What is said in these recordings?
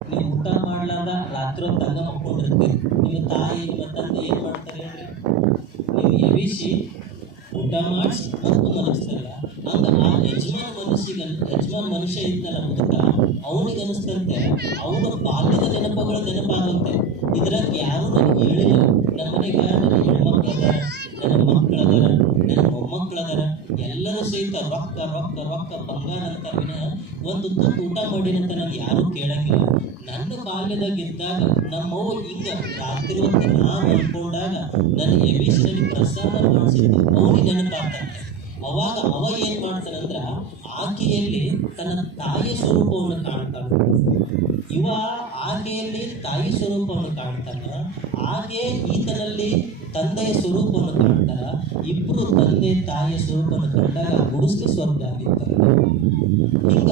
ನೀವು ಊಟ ಮಾಡ್ಲಾರ್ದ ರಾತ್ರಿ ಹೊತ್ತು ಹಂಗ ಮಕ್ಕೊಂಡಿರ್ತೀರಿ. ನಿಮ್ಮ ತಾಯಿ ನಿಮ್ಮ ತಂದೆ ಏನ್ ಮಾಡ್ತಾರೆ ಹೇಳ್ರಿ? ನೀವು ಎಬಿಸಿ ಊಟ ಮಾಡಿಸಿ ಮತ್ತು ಮನಸ್ಸಲ್ಲ ಹಂಗ ಆ ಯಜಮಾನ್ ಮನುಷ್ಯ ಇದ್ದಲ್ಲ ಮುದುಕ, ಅವನಿಗೆ ಅನಿಸ್ತಂತೆ ಅವನ ಬಾಲ್ಯದ ನೆನಪುಗಳು ನೆನಪಾಗುತ್ತೆ. ಇದ್ರಾಗ ಯಾರು ನನಗೆ ಹೇಳಿಲ್ಲ. ನಮ್ಮ ಮನೆಗೆ ನನ್ನ ಹೆಣ್ಮಕ್ಳು ಅದಾರ, ನನ್ನ ಮಕ್ಕಳು ಅದಾರ, ನನ್ನ ಮೊಮ್ಮಕ್ಕಳು ಅದಾರ, ಎಲ್ಲರೂ ಸಹಿತ ರೊಕ್ಕ ರೊಕ್ಕ ರೊಕ್ಕ ಬಂಗಾರ ಅಂತ ವಿನಃ ಒಂದು ತುತ್ತು ಊಟ ಮಾಡಿನಂತ ನನಗೆ ಯಾರೂ ಕೇಳಂಗಿಲ್ಲ. ನನ್ನ ಬಾಲ್ಯದಾಗ ಇದ್ದಾಗ ನಮ್ಮವ್ವ ಹಿಂಗ ರಾತ್ರಿ ಹೊತ್ತು ನಾನು ಅನ್ಕೊಂಡಾಗ ನನ್ನ ಎಬಿಸಿನಲ್ಲಿ ಪ್ರಸಾದ ಮಾಡಿಸಿದ್ದು ಅವನಿಗೆ ನೆನಪಾಗ್ತಂತೆ. ಅವಾಗ ಅವ ಏನ್ ಮಾಡ್ತಾನಂದ್ರ ಆಕೆಯಲ್ಲಿ ತನ್ನ ತಾಯಿಯ ಸ್ವರೂಪವನ್ನು ಕಾಣ್ತಾನೆ. ಇವ ಆಕೆಯಲ್ಲಿ ತಾಯಿ ಸ್ವರೂಪವನ್ನು ಕಾಣ್ತಾನ, ಆಕೆ ಈತನಲ್ಲಿ ತಂದೆಯ ಸ್ವರೂಪವನ್ನು ಕಾಣ್ತಾರ. ಇಬ್ರು ತಂದೆ ತಾಯಿಯ ಸ್ವರೂಪವನ್ನು ಕಂಡಾಗ ಗುಡಿಸ್ಲಿ ಸ್ವರ್ಗ ಆಗಿರ್ತಾರೆ. ಈಗ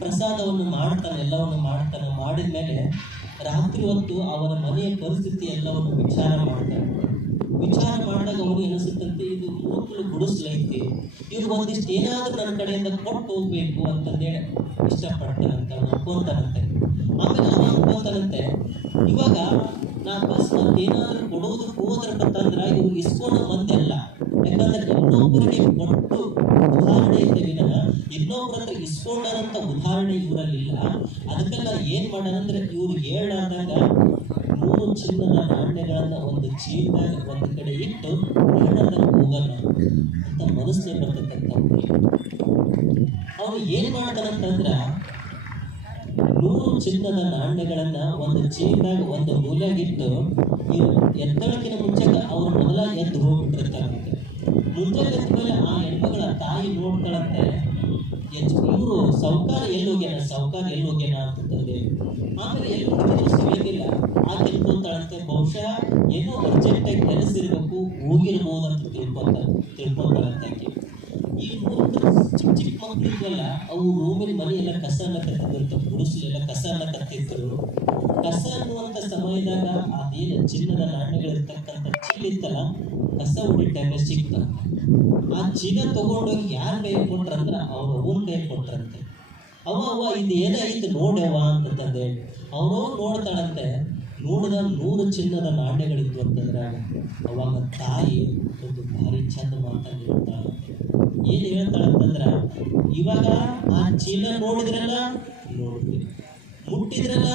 ಪ್ರಸಾದವನ್ನು ಮಾಡ್ತಾನೆ, ಎಲ್ಲವನ್ನು ಮಾಡ್ತಾನೆ. ಮಾಡಿದ್ಮೇಲೆ ರಾತ್ರಿ ಹೊತ್ತು ಅವರ ಮನೆಯ ಪರಿಸ್ಥಿತಿ ಎಲ್ಲವನ್ನು ವಿಚಾರ ಮಾಡ್ತಾನೆ. ವಿಚಾರ ಮಾಡಿದಾಗ ಅವನಿಗೆ ಅನಿಸುತ್ತಂತೆ ಇದು ಮೂಕಲು ಗುಡಿಸ್ಲೈತಿ, ಇವ್ರು ಒಂದಿಷ್ಟು ಏನಾದ್ರೂ ನನ್ನ ಕಡೆಯಿಂದ ಕೊಟ್ಟು ಹೋಗ್ಬೇಕು ಅಂತಂದೇಳಿ ಇಷ್ಟಪಡ್ತಾನಂತ, ಅನ್ಕೊಂತಾನಂತೆ. ಆಮೇಲೆ ಅವ ಅನ್ಕೊಂತಾನಂತೆ ಇವಾಗ ನಾನು ಏನಾದ್ರೂ ಕೊಡೋದಕ್ಕೆ ಹೋದ್ರಕ್ಕಂತಂದ್ರ ಇವ್ರು ಇಸ್ಕೊಂಡ ಮಂದಿ ಅಲ್ಲ. ಯಾಕಂದ್ರೆ ಇನ್ನೊಬ್ಬರಿಗೆ ಕೊಟ್ಟು ಉದಾಹರಣೆ ಐತೆ ವಿನಃ ಇನ್ನೊಬ್ಬರ ಹತ್ರ ಇಸ್ಕೊಂಡಂತ ಉದಾಹರಣೆ ಇವರಲ್ಲಿಲ್ಲ. ಅದಕ್ಕೆಲ್ಲ ಏನ್ ಮಾಡಂದ್ರೆ ಇವ್ರು ಹೇಳಾದಾಗ 3 ಚಿನ್ನದ ನಾಣ್ಯಗಳನ್ನ ಒಂದು ಚೀಲದಾಗ ಒಂದು ಕಡೆ ಇಟ್ಟು ಹೇಳೋದಕ್ಕೆ ಹೋಗಲ್ಲ ಅಂತ ಮನಸ್ಸೇ ಬರ್ತಕ್ಕಂಥ ಅವನು ಏನ್ ಮಾಡ್ತಾನಂತಂದ್ರ 100 ಚಿನ್ನದ ನಾಣ್ಯಗಳನ್ನ ಒಂದು ಚೀಲದಾಗ ಒಂದು ಮೂಲೆಯಾಗಿಟ್ಟು ಎದ್ದಳಕ್ಕಿನ ಮುಂಚೆ ಅವ್ರು ಮೊದಲ ಎದ್ದು ಹೋಗ್ಬಿಟ್ಟಿರ್ತಾರಂತೆ. ಮುಂಜಾನೆ ಎದ್ದ ಮೇಲೆ ಆ ಹೆಣ್ಮಗಳ ತಾಯಿ ನೋಡ್ತಾಳಂತೆ, ಇವರು ಸೌಕಾರ ಎಲ್ಲಿ ಹೋಗ್ಯಾನ ಅಂತಂದ್ರೆ ಆಮೇಲೆ ಎಲ್ಲಿ ಸಿಗಲಿಲ್ಲ. ಆ ತಿಳ್ಕೊಂತಾಳಂತೆ ಬಹುಶಃ ಏನೋ ಅರ್ಜೆಂಟಾಗಿ ಕೆಲಸ ಇರಬೇಕು, ಹೋಗಿರ್ಬೋದು ಅಂತ ತಿಳ್ಕೊಂತಾಳಂತೆ ಆಕೆ. ಈ ಚಿಕ್ಕ ಮಕ್ಳು ಇದ್ವಲ್ಲ, ಅವು ರೂಮಿನ ಮನೆ ಎಲ್ಲ ಕಸ ಎಲ್ಲ ಕತ್ತಿರ್ತಾರೆ, ಗುಡಿಸಲೆಲ್ಲ ಕಸ ಎಲ್ಲ ಕತ್ತಿರ್ತಾರೆ. ಕಸ ಅನ್ನುವಂಥ ಸಮಯದಾಗ ಅದೇನು ಚಿನ್ನದ ನಾಣ್ಯಗಳಿರ್ತಕ್ಕಂಥ ಚೀಲ ಇತ್ತಲ್ಲ, ಕಸ ಹೊಡಿತಾಗ ಸಿಕ್ತ. ಆ ಚೀಲ ತಗೊಂಡೋಗಿ ಯಾರ ಕೈ ಕೊಟ್ರಂದ್ರ ಅವ್ರ ಅವನ ಕೈ ಕೊಟ್ರಂತೆ. ಅವ ಇದು ಏನಾಯ್ತು ನೋಡ್ಯವ ಅಂತಂದೆ. ಅವನು ನೋಡ್ತಾಳಂತೆ, ನೋಡಿದ 100 ಚಿನ್ನದ ನಾಣ್ಯಗಳಿದ್ವು ಅಂತಂದ್ರಾಗ ಅವಾಗ ತಾಯಿ ಒಂದು ಭಾರಿ ಚಂದ ಮಾತಾಡಿ ಹೇಳ್ತಾಳಂತೆ. ಏನ್ ಹೇಳ್ತಾಳಂತಂದ್ರ, ಇವಾಗ ಆ ಚೀಲ ನೋಡಿದ್ರಲ್ಲ, ಮುಟ್ಟಿದ್ರಲ್ಲ,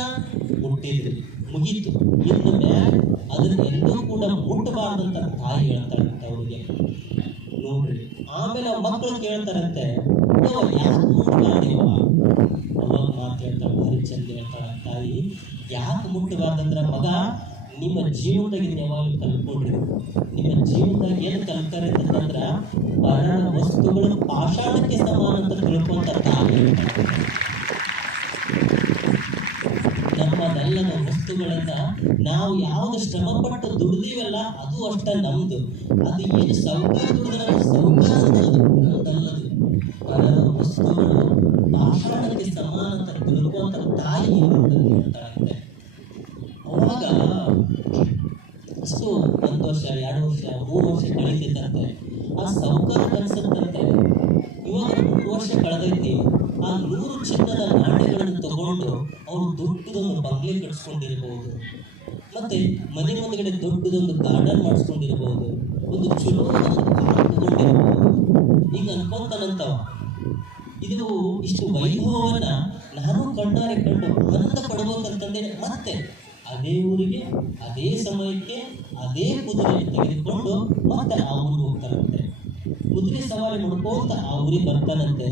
ಮುಟ್ಟಿದ್ರಿ, ಮುಗೀತು. ಇನ್ನು ಮ್ಯಾಲ ಅದನ್ನ ಎಲ್ಲೂ ಕೂಡ ಮುಟ್ಟಬಾರ್ದಂತ ತಾಯಿ ಹೇಳ್ತಾಳಂತೆ ಅವ್ರಿಗೆ. ನೋಡ್ರಿ, ಆಮೇಲೆ ಮಕ್ಕಳು ಕೇಳ್ತಾರಂತೆ, ಯಾಕೆ ಮುಟ್ಟಬಾರ್ದೇವ? ಅವಾಗ ಮಾತು ಹೇಳ್ತಾಳೆ, ಭಾರಿ ಚಂದ ಹೇಳ್ತಾಳ ತಾಯಿ. ಯಾಕೆ ಮುಟ್ಟಬಾರ್ದಂದ್ರ, ಮಗ ನಿಮ್ಮ ಜೀವನದಾಗ ಯಾವಾಗ ಕಲ್ತ್ಕೊಡ್ರಿ. ನಿಮ್ಮ ಜೀವನದಾಗ ಏನು ಕಲ್ತಾರೆ ಅಂತಂದ್ರ ಬಹಳ ವಸ್ತುಗಳು ಪಾಷಾಣಕ್ಕೆ ಸಮಾನ ಅಂತ ತಿಳ್ಕೊಂತ ತಾಯಿ. ನಮ್ಮದೆಲ್ಲದ ವಸ್ತುಗಳನ್ನ ನಾವು ಯಾವ್ದು ಶ್ರಮಪಟ್ಟು ದುಡ್ದೀವಲ್ಲ ಅದು ಅಷ್ಟ ನಮ್ದು. ಅದು ಏನು ಸೌಕಾರ ದುಡಿದ್ರೆ ಸೌಕಾರದಲ್ಲದು. ಪರರ ವಸ್ತುಗಳು ಪಾಷಾಣಕ್ಕೆ ಸಮಾನ ಅಂತ ತಿಳ್ಕೊಂತ ತಾಯಿ ಹೇಳ್ತಾಳಂತೆ. ಅವಾಗ ಅಷ್ಟು 1 ವರ್ಷ 2 ವರ್ಷ 3 ವರ್ಷ ಕಳೀತಿತ್ತಂತೆ. ಆ ಸೌಕಾರ ಅನ್ಸುತ್ತಂತೆ ಇವಾಗ 3 ವರ್ಷ ಕಳೆದೈತಿ. ಆ 100 ಚಿನ್ನದ ನಾಣ್ಯಗಳನ್ನು ತಗೊಂಡು ಅವ್ರು ದೊಡ್ಡದೊಂದು ಬಂಗ್ಲೆ ಕಟ್ಸ್ಕೊಂಡಿರ್ಬೋದು, ಮತ್ತೆ ಮನೆ ಮುಂದಗಡೆ ದೊಡ್ಡದೊಂದು ಗಾರ್ಡನ್ ಮಾಡಿಸ್ಕೊಂಡಿರ್ಬೋದು, ಒಂದು ಚಲೋ ತಗೊಂಡಿರ್ಬೋದು. ಈಗ ಅನ್ಕೊಂತಾನಂತವ, ಇದು ಇಷ್ಟು ವೈಭವವನ್ನ ನಾನು ಕಣ್ಣಾರೆ ಕಂಡು ಆನಂದ ಪಡ್ಬೇಕಂತಂದೇನೆ ಮತ್ತೆ ಅದೇ ಊರಿಗೆ ಅದೇ ಸಮಯಕ್ಕೆ ಅದೇ ಕುದುರೆ ತೆಗೆದುಕೊಂಡು ಮತ್ತೆ ಆ ಊರಿಗೆ ಹೋಗ್ತಾರಂತೆ. ಕುದುರೆ ಸವಾರಿ ಮಾಡ್ಕೊಂತ ಆ ಊರಿಗೆ ಬರ್ತಾನಂತೆ.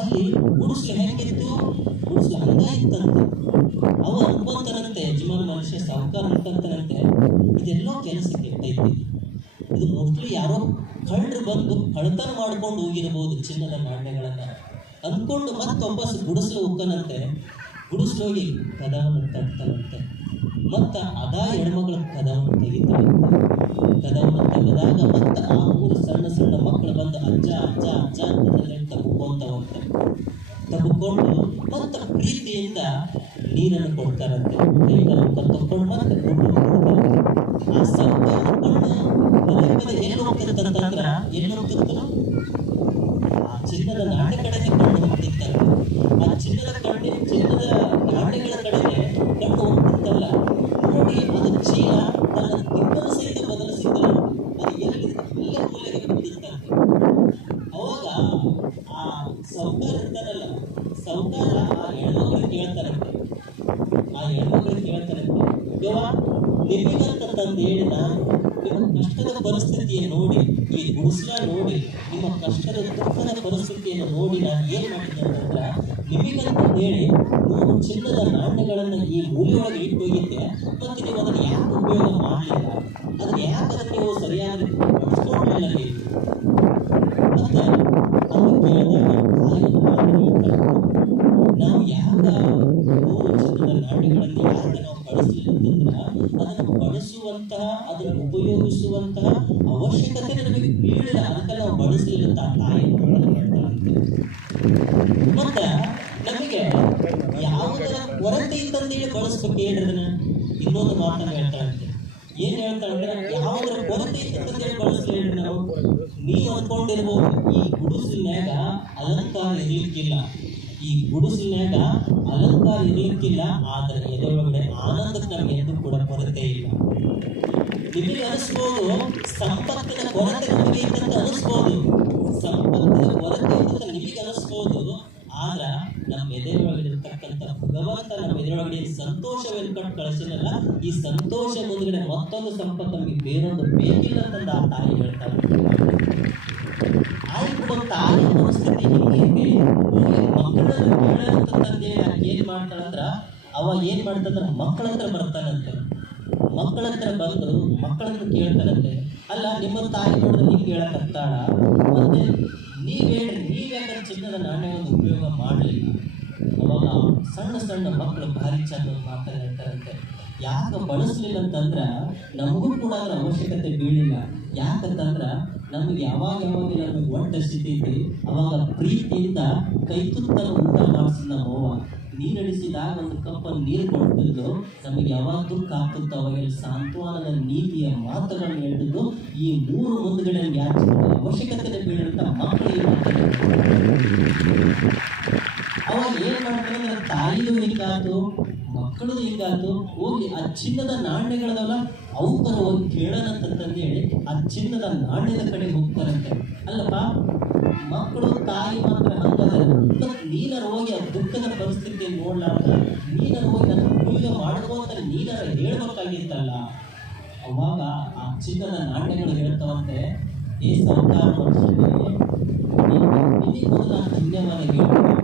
ಅಲ್ಲಿ ಗುಡಿಸ್ಲು ಹೆಂಗಿತ್ತು, ಗುಡಿಸ್ಲು ಹಂಗ ಇತ್ತಂತೆ. ಅವ ಅನ್ಕೊಂತಾನಂತೆ, ಯಜಮಾನ ಮನುಷ್ಯ ಸಾಹುಕಾರ ಅನ್ಕೊಂತಾನಂತೆ, ಇದೆಲ್ಲೋ ಕೆಲಸ ಕೆಟ್ಟೈತಿ, ಇದು ಮೋಸ್ಟ್ಲಿ ಯಾರೋ ಕಳ್ಳರು ಬಂದು ಕಳ್ತನ ಮಾಡ್ಕೊಂಡು ಹೋಗಿರ್ಬೋದು ಚಿನ್ನದ ನಾಣ್ಯಗಳನ್ನ ಅಂದ್ಕೊಂಡು ಮತ್ತೆ ವಾಪಸ್ ಗುಡಿಸ್ಲು ಹೋಗ್ತಾನಂತೆ. ಗುಡಿಸ್ಲು ಹೋಗಿ ಕದವನ್ನು ತಟ್ತಾನಂತೆ. ಮತ್ತ ಅದಾ ಹೆಣ್ಮಗಳ ಕದವನ್ನು ತೆಗಿತಾನಂತೆ. ಕದವನ್ನು ತೆಗೆದಾಗ ಮತ್ತೆ ಆ 3 ಸಣ್ಣ ಸಣ್ಣ ಮಕ್ಕಳು ಬಂದು ಅಜ್ಜ ಅಜ್ಜ ಅಜ್ಜ ಅಂತ ತಬ್ಕೊಂತ ಹೋಗ್ತಾರೆ. ತಬ್ಕೊಂಡು ಮತ್ತೆ ಪ್ರೀತಿಯಿಂದ ನೀರನ್ನು ಕೊಡ್ತಾರಂತೆ. ತಕ್ಕೊಂಡು ಮತ್ತೆ ಆ ಸೌಕಾರ ಏನು ಹೋಗ್ತಿರ್ತಂದ್ರ ಏನು ಹೋಗ್ತಿರ್ತ ಆ ಚಿನ್ನದ ನಾಣ್ಯ ಕಡೆಗೆ ಕಣ್ಣು ಹೋಗ್ತಿರ್ತಾರೆ. ಆ ಚಿನ್ನದ ನಾಣ್ಯ ಕೇಳ್ತಾರಂತೆ. ಆ ಹೆಣ್ಮಕ್ಳಿಗೆ ಕೇಳ್ತಾರಂತೆ, ಯವ್ವ ನಿಮಗಂತ ತಂದು ಹೇಳಿ ನಾನು ನಿಮ್ಮ ಕಷ್ಟದ ಪರಿಸ್ಥಿತಿಯನ್ನು ನೋಡಿ, ಈ ಗುಡಿಸಲ ನೋಡಿ, ನಿಮ್ಮ ಕಷ್ಟದ ದುಃಖದ ಪರಿಸ್ಥಿತಿಯನ್ನು ನೋಡಿ ನಾನು ಏನ್ ಮಾಡಿದ್ದೆ ಅಂತಂದ್ರೆ, ನಿಮಗಂತ ಹೇಳಿ 100 ಚಿನ್ನದ ನಾಣ್ಯಗಳನ್ನು ಈ ಮೂಲೆಯೊಳಗೆ ಇಟ್ಟು ಹೋಗಿದ್ದೆ. ಮತ್ತೆ ನೀವು ಅದನ್ನು ಯಾಕೆ ಉಪಯೋಗ ಮಾಡಲಿಲ್ಲ? ಅದನ್ನ ಯಾಕೆ ನೀವು ಸರಿಯಾದ ಬಳಸ್ಕೊಂಡ್ಲಿಲ್ಲ ನೀವು? ಮತ್ತೆ ಅವ್ರು ಕೇಳಿದಾಗ ನಾವು ಯಾಕೆ 100 ಚಿನ್ನದ ನಾಣ್ಯಗಳನ್ನು ಯಾಕೆ ನಾವು ಬಳಸಲಿಲ್ಲ ಅಂತಂದ್ರೆ, ಅದನ್ನು ಬಳಸುವಂತಹ, ಅದನ್ನು ಉಪಯೋಗಿಸುವಂತಹ ಅವಶ್ಯಕತೆ ನಮಗೆ ಬೀಳಿಲ್ಲ, ಅದಕ್ಕೆ ನಾವು ಬಳಸಲಿಲ್ಲ ಅಂತ ತಾಯಿ ಹೇಳ್ತಾರಂತೆ. ಮತ್ತೆ ನಮಗೆ ಯಾವುದರ ಕೊರತೆ ಇತ್ತಂದೇಳಿ ಬಳಸ್ಬೇಕು ಹೇಳಿದ್ರೆ, ಇನ್ನೊಂದು ಮಾತನ್ನು ಹೇಳ್ತಾರಂತೆ. ಏನ್ ಹೇಳ್ತಾರಂದ್ರೆ, ಯಾವುದರ ಕೊರತೆ ಇತ್ತಂತೇಳಿ ಬಳಸ್ಲಿ ಹೇಳ್ರಿ. ನಾವು ನೀವು ಅಂದ್ಕೊಂಡಿರ್ಬೋದು ಈ ಗುಡಿಸಿನ್ಯಾಗ ಅಲಂಕಾರ ಇರ್ಲಿಕ್ಕಿಲ್ಲ, ಈ ಗುಡಿಸಿನ್ಯಾಗ ಅಲಂಕಾರ ಇರ್ಲಿಕ್ಕಿಲ್ಲ, ಆದರೆ ಎದರೊಳಗಡೆ ಆನಂದಕ್ಕೆ ನಮ್ಗೆ ಎಂದು ಕೂಡ ಕೊರತೆ ಇಲ್ಲ. ನಿಮಗೆ ಅನಿಸ್ಬೋದು ಸಂಪತ್ತಿನ ಕೊರತೆ ನಮಗೆ ಇದ್ದಂತ ಅನಿಸ್ಬೋದು, ಸಂಪತ್ತಿನ ಕೊರತೆ ಇದ್ದಂತ ನಿಮಗೆ ಅನಿಸ್ಬೋದು. ಆದ್ರ ನಮ್ಮ ಎದೆಯೊಳಗಿರ್ತಕ್ಕಂಥ ಭಗವಂತ ನಮ್ಮ ಎದೆಯೊಳಗಡೆ ಸಂತೋಷವನ್ನು ಕಟ್ಟು ಕಳಿಸಿನಲ್ಲ, ಈ ಸಂತೋಷ ಮುಂದ್ಗಡೆ ಮತ್ತೊಂದು ಸಂಪತ್ತು ನಮಗೆ ಬೇರೊಂದು ಬೇಕಿಲ್ಲ ಅಂತಂದು ಆ ತಾಯಿ ಹೇಳ್ತಾರೆ. ಆಯ್ತು, ತಾಯಿ ಪರಿಸ್ಥಿತಿ ಹಿಂಗೈತಿ, ಮಕ್ಕಳನ್ನ ಕೇಳಂತಂದೇಳಿ ಏನ್ ಮಾಡ್ತಾಳಂದ್ರ, ಅವ ಏನ್ ಮಾಡ್ತಂದ್ರ ಮಕ್ಕಳ ಹತ್ರ ಬರ್ತಾನಂತೆ. ಮಕ್ಕಳ ಹತ್ರ ಬಂದು ಮಕ್ಕಳನ್ನು ಕೇಳ್ತಾನಂತೆ, ಅಲ್ಲ ನಿಮ್ಮ ತಾಯಿ ನೋಡಿದ್ರೆ ನೀವು ಕೇಳಕತ್ತಾಳ, ಮತ್ತೆ ನೀವ್ಯಾಕೆ ಚಿನ್ನದ ನಾಣ್ಯವನ್ನು ಉಪಯೋಗ ಮಾಡಲಿಲ್ಲ? ಅವಾಗ ಸಣ್ಣ ಸಣ್ಣ ಮಕ್ಕಳು ಭಾರಿ ಚಂದ ಮಾತಾಡ ಹೇಳ್ತಾರಂತೆ, ಯಾಕೆ ಬಳಸಲಿಲ್ಲ ಅಂತಂದ್ರ ನಮಗೂ ಕೂಡ ಅದರ ಅವಶ್ಯಕತೆ ಬೀಳಿಲ್ಲ. ಯಾಕಂತಂದ್ರ ನಮ್ಗೆ ಯಾವಾಗ ನಮಗೆ ಒಟ್ಟು ಸ್ಥಿತಿ ಅವಾಗ ಪ್ರೀತಿಯಿಂದ ಕೈ ತುತ್ತನ್ನು ಊಟ ಮಾಡಿಸಿದ ನಮ್ಮವ್ವ. ನೀರಡಿಸಿದಾಗ ಒಂದು ಕಪ್ಪನ್ನು ನೀರು ಕೊಡ್ತಿದ್ದು, ನಮಗೆ ಯಾವಾಗ ದುಃಖ ಆಗ್ತಿತ್ತು ಅವಾಗ ಸಾಂತ್ವನದ ನೀತಿಯ ಮಾತುಗಳನ್ನು ಹೇಳಿದ್ದು. ಈ 3 ಮುಂದ್ಗಡೆ ಯಾಕೆ ಅವಶ್ಯಕತೆ ಬೀಳಂತ ಮಕ್ಕಳು ಅವಾಗ ಏನ್ ಮಾಡ್ತಾರೆ ಅಂದ್ರೆ, ತಾಯಿದು ಹಿಂಗಾತು, ಮಕ್ಕಳು ಹಿಂಗಾತು, ಹೋಗಿ ಆ ಚಿನ್ನದ ನಾಣ್ಯಗಳದಲ್ಲ ಅವಕ್ಕರ ಹೋಗಿ ಕೇಳೋಣಂತಂದೇಳಿ ಆ ಚಿನ್ನದ ನಾಣ್ಯದ ಕಡೆ ಹೋಗ್ತಾರಂತೆ. ಅಲ್ಲಪ್ಪ, ಮಕ್ಕಳು ತಾಯಿ ಮಾತ್ರ ಹಂಗದ, ಮತ್ತೆ ನೀನರ ಹೋಗಿ ಆ ದುಃಖದ ಪರಿಸ್ಥಿತಿಯನ್ನು ನೋಡ್ಲಾರ್ದ ನೀನರ ಹೋಗಿ ನನ್ನ ಉಪಯೋಗ ಮಾಡುವ ಅಂತ ನೀನರ ಹೇಳ್ಬೇಕಾಗಿತ್ತಲ್ಲ. ಅವಾಗ ಆ ಚಿನ್ನದ ನಾಣ್ಯಗಳು ಹೇಳ್ತಾವಂತೆ, ಏ ಸರ್ಕಾರ ಮನುಷ್ಯನಿಗೆ ಮೊದಲು ನಾನು ಧನ್ಯವಾದ ಹೇಳ್ತೀನಿ.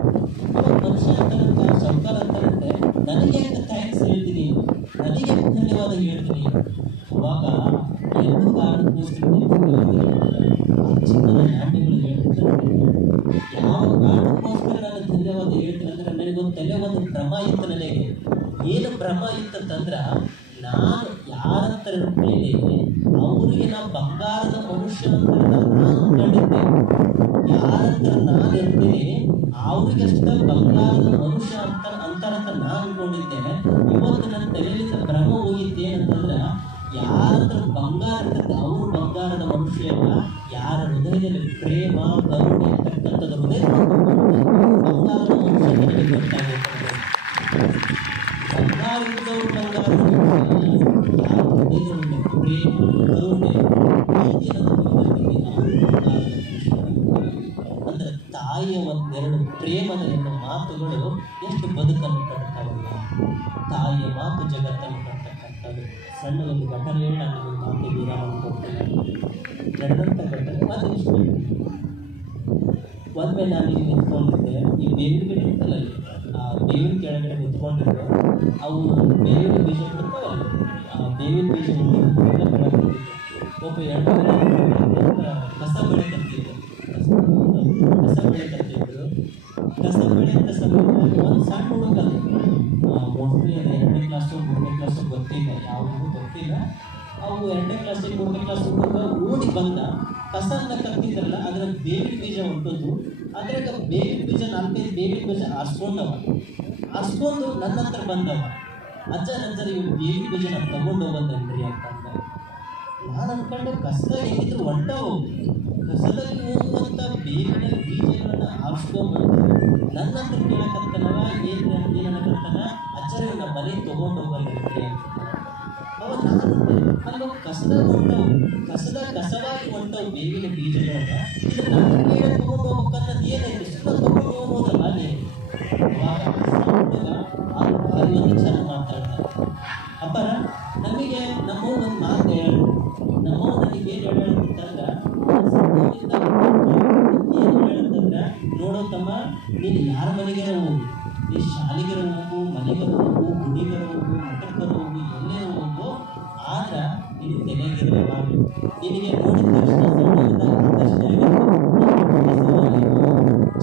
ಮನುಷ್ಯ ಅಂತಾರಂತೆ, ಸರ್ಕಾರ ಅಂತಾರಂತೆ, ನನಗೆ ಥ್ಯಾಂಕ್ಸ್ ಹೇಳ್ತೀನಿ, ನನಗೆ ಧನ್ಯವಾದ ಹೇಳ್ತೀನಿ. ಅವಾಗ ಎರಡು ಕಾರಣಕ್ಕೋಸ್ಕರ ಚಿನ್ನದ ನಾಣ್ಯಗಳು ಹೇಳ್ತಿದ್ದಾರೆ. ಯಾವ ಕಾರಣಕ್ಕೋಸ್ಕರ ನಾನು ಧನ್ಯವಾದ ಹೇಳ್ತೀನಿ ಅಂದ್ರೆ, ನನಗೊಂದು ತಲೆ ಒಂದು ಭ್ರಮ ಇತ್ತು. ನನಗೆ ಏನು ಭ್ರಮ ಇತ್ತಂತಂದ್ರ, ನಾನು ಯಾರಂತ ಇರ್ತೇನೆ ಅವ್ರಿಗೆ ನಾವು ಬಂಗಾರದ ಮನುಷ್ಯ ಅಂತ ನಾನು ಕಂಡಿದ್ದೆ. ಯಾರಂತ ನಾನು ಇರ್ತೇನೆ ಅವ್ರಿಗಷ್ಟ ಬಂಗಾರದ ಮನುಷ್ಯ ಅಂತಾರಂತ ನಾನು ಅನ್ಕೊಂಡಿದ್ದೆ. ಇವತ್ತು ನನ್ನ ತಲೆಯಿಂದ ಭ್ರಮ ಹೋಗಿದ್ದೇನಂತಂದ್ರ, ಯಾರಂತ ಬಂಗಾರ ಇರ್ತದೆ ಅವರು ಬಂಗಾರದ ಮನುಷ್ಯ ಅಲ್ಲ, ಯಾರ ಹೃದಯದಲ್ಲಿ ಪ್ರೇಮ ಕರುಣೆ ಅಂತಕ್ಕಂಥದ್ದು ಹೃದಯ ಬಂಗಾರದ ಮನುಷ್ಯ ನನಗೆ ಗೊತ್ತಾಗುತ್ತೆ. ಬಂಗಾರ ಇದ್ದವರು ಬಂಗಾರದ ಯಾರ ಹೃದಯದಲ್ಲಿ ಪ್ರೇಮ ಕರುಣೆ ಅಂದ್ರೆ ತಾಯಿಯ ಒಂದೆರಡು ಪ್ರೇಮದ 2 ಮಾತುಗಳು ಎಷ್ಟು ಬದುಕನ್ನು ಕಟ್ತಾವಲ್ಲ. ತಾಯಿಯ ಮಾತು ಜಗತ್ತನ್ನು ಕಟ್ಟತಕ್ಕಂಥದ್ದು. ಸಣ್ಣ ಒಂದು ಘಟನೆ ಹೇಳಿ ನಾನು ನಿಮಗೆ ಮಾತು ವಿರಾಮ ಕೊಡ್ತೇನೆ. ನಡೆದಂಥ ಘಟನೆ ಅದಿಷ್ಟು. ಒಮ್ಮೆ ನಾನು ಇಲ್ಲಿ ನಿಂತ್ಕೊಂಡಿದ್ದೆ, ಈ ಬೇವಿನ ಗಿಡ ಇರ್ತಲ್ಲ, ಆ ಬೇವಿನ ಕೆಳಗಡೆ ನಿಂತ್ಕೊಂಡಿದ್ದೆ. ಅವು ಬೇವಿನ ಬೀಜ ಬಿಡ್ತಾವಲ್ಲ, ಆ ಬೇವಿನ ಬೀಜ ಒಬ್ಬ 2 ಕಸ ಬೆಳೆ ಕತ್ತಿದ್ರು. ಕಸ ಬೆಳೆಯುವಂಥ ಸಮಯದಲ್ಲಿ ಒಂದು ಸಣ್ಣ ಹುಡುಗ, ಮೋಸ್ಟ್ಲಿ ಅದು 2ನೇ ಕ್ಲಾಸು 3ನೇ ಕ್ಲಾಸು ಗೊತ್ತಿಲ್ಲ, ಯಾವುದೂ ಗೊತ್ತಿಲ್ಲ. ಅವು 2ನೇ ಕ್ಲಾಸ್ 3ನೇ ಕ್ಲಾಸ್ ಹುಡುಗ ಓಡಿ ಬಂದ, ಕಸನ್ನ ಕತ್ತಿದ್ರಲ್ಲ ಅದರ ಬೇವಿನ ಬೀಜ ಉಂಟದ್ದು. ಅದ್ರಾಗ ಬೇವಿನ ಬೀಜ 4-5 ಬೇವಿನ ಬೀಜ ಆರಿಸ್ಕೊಂಡು ನನ್ನ ಹತ್ರ ಬಂದವ. ಅಜ್ಜ ನಂತರ ಇವ್ರು ಬೇವಿನ ಬೀಜ ನಾನು ತಗೊಂಡು ಬಂದನ್ರಿ ಅಂತಂದ. ನಾನು ಅನ್ಕೊಂಡೆ ಕಸ ಹೇಗಿದ್ರು ಹೊಂಟವು, ಕಸದಲ್ಲಿ ಹೋಗುವಂಥ ಬೇವಿನ ಬೀಜಗಳನ್ನು ಆರಿಸ್ಕೊಂಡ್ಬಂದು ನನ್ನ ಹತ್ರ ಕೇಳಕತ್ತನವ. ಏನನ್ನಕತ್ತನ, ಅಜ್ಜರ ನಮ್ಮ ಮನೆಗೆ ತೊಗೊಂಡು ಹೋಗಲ್ರಿ ಅಂತ. ಅವಾಗ ನಾನು ಅಲ್ಲೋ ಕಸದಾಗ ಹೊಂಟವು, ಕಸವಾಗಿ ಹೊಂಟವು ಬೇವಿನ ಬೀಜಗಳನ್ನ, ಇದು ನನ್ನ ಕೇಳಿ ತೊಗೊಂಡು ಹೋಗ್ಬೇಕನ್ನೋದು ಏನೈತೆ, ಸುಮ್ಮನೆ ತೊಗೊಂಡು ಹೋಗ್ಬೋದಲ್ಲ ನೀ. ಅವಾಗ ಬಾರಿ ಒಂದು ಚಂದ ಮಾತಾಡ್ತಾರೆ. ಅಪ್ಪರ ನಮಗೆ ನಮ್ಮ ಒಂದು ಮಾತು ಹೇಳಿ, ನಮ್ಮ ನನಗೆ ಏನು ಹೇಳಂತಂದ್ರೆ ಏನು ಹೇಳಂತಂದ್ರೆ, ನೋಡೋ ತಮ್ಮ, ನೀನು ಯಾರ ಮನೆಗೆ ಹೋಗು, ನೀ ಶಾಲೆಗರ ಹೋಗು, ಮನೆಗರ ಹೋಗು, ಗುಡಿಗರ ಹೋಗು, ಮಠಕ್ಕರ ಹೋಗು, ಎಲ್ಲೇ ಹೋಗು, ಆದ್ರೆ ನಿನ್ನ ತಲೆಗಿರಲ್ಲ. ನಿನಗೆ ನೋಡಿದ ತಕ್ಷಣ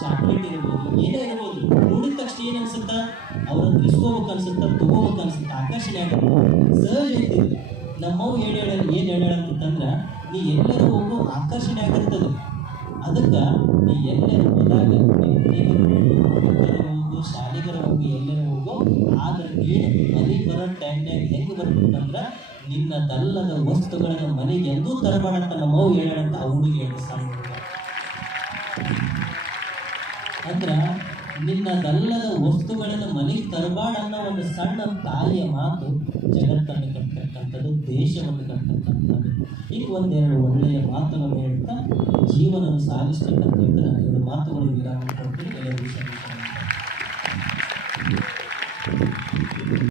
ಚಾಕ್ಲೇಟ್ ಇರ್ಬೋದು, ಏನೇ ಇರ್ಬೋದು, ನೋಡಿದ ತಕ್ಷಣ ಏನು ಅನ್ಸುತ್ತಾ, ಅವ್ರನ್ನ ಇಸ್ಕೋಬೇಕು ಅನ್ಸುತ್ತಾ, ತಗೋಬೇಕು ಅನ್ಸುತ್ತಾ, ಆಕರ್ಷಣೆ ಆಗುತ್ತೆ, ಸಹಜ ಐತಿ. ನಮ್ಮವು ಏನು ಹೇಳಂತಂದ್ರೆ, ನೀ ಎಲ್ಲರೂ ಹೋಗು ಆಕರ್ಷಣೆ ಆಗಿರ್ತದೆ. ಅದಕ್ಕೆ ನೀ ಎಲ್ಲರೂ ಹೋದಾಗ ಹೋಗು, ಶಾಲೆಗರ ಹೋಗು, ಎಲ್ಲರೂ ಹೋಗು, ಆದ್ರೆ ನೀನು ಮನೆ ಬರೋ ಟೈಮ್ನಾಗ ಹೆಂಗೆ ಬರ್ಬೇಕಂದ್ರೆ, ನಿನ್ನದಲ್ಲದ ವಸ್ತುಗಳನ್ನ ಮನೆಗೆ ಎಂದೂ ತರಬಾರಂತ ನಮ್ಮವು ಹೇಳಂತ ಅವ್ರಿಗೆ ಹೇಳಿ ಸಣ್ಣ ಅಂದ್ರ, ನಿನ್ನದಲ್ಲದ ವಸ್ತುಗಳನ್ನು ಮನೆಗೆ ತರಬಾಡ ಅನ್ನೋ ಒಂದು ಸಣ್ಣ ತಾಯಿಯ ಮಾತು ಜಗತ್ತನ್ನು ಕಟ್ಟತಕ್ಕಂಥದ್ದು, ದೇಶವನ್ನು ಕಟ್ಟತಕ್ಕಂಥದ್ದು. ಈಗ ಒಂದೆರಡು ಒಳ್ಳೆಯ ಮಾತುಗಳನ್ನು ಹೇಳ್ತಾ ಜೀವನವನ್ನು ಸಾಗಿಸ್ತಕ್ಕಂಥ ನಾನು ಎರಡು ಮಾತುಗಳು ವಿರಾಮ ಕೊಡ್ತೀನಿ. ಎಲ್ಲರಿಗೂ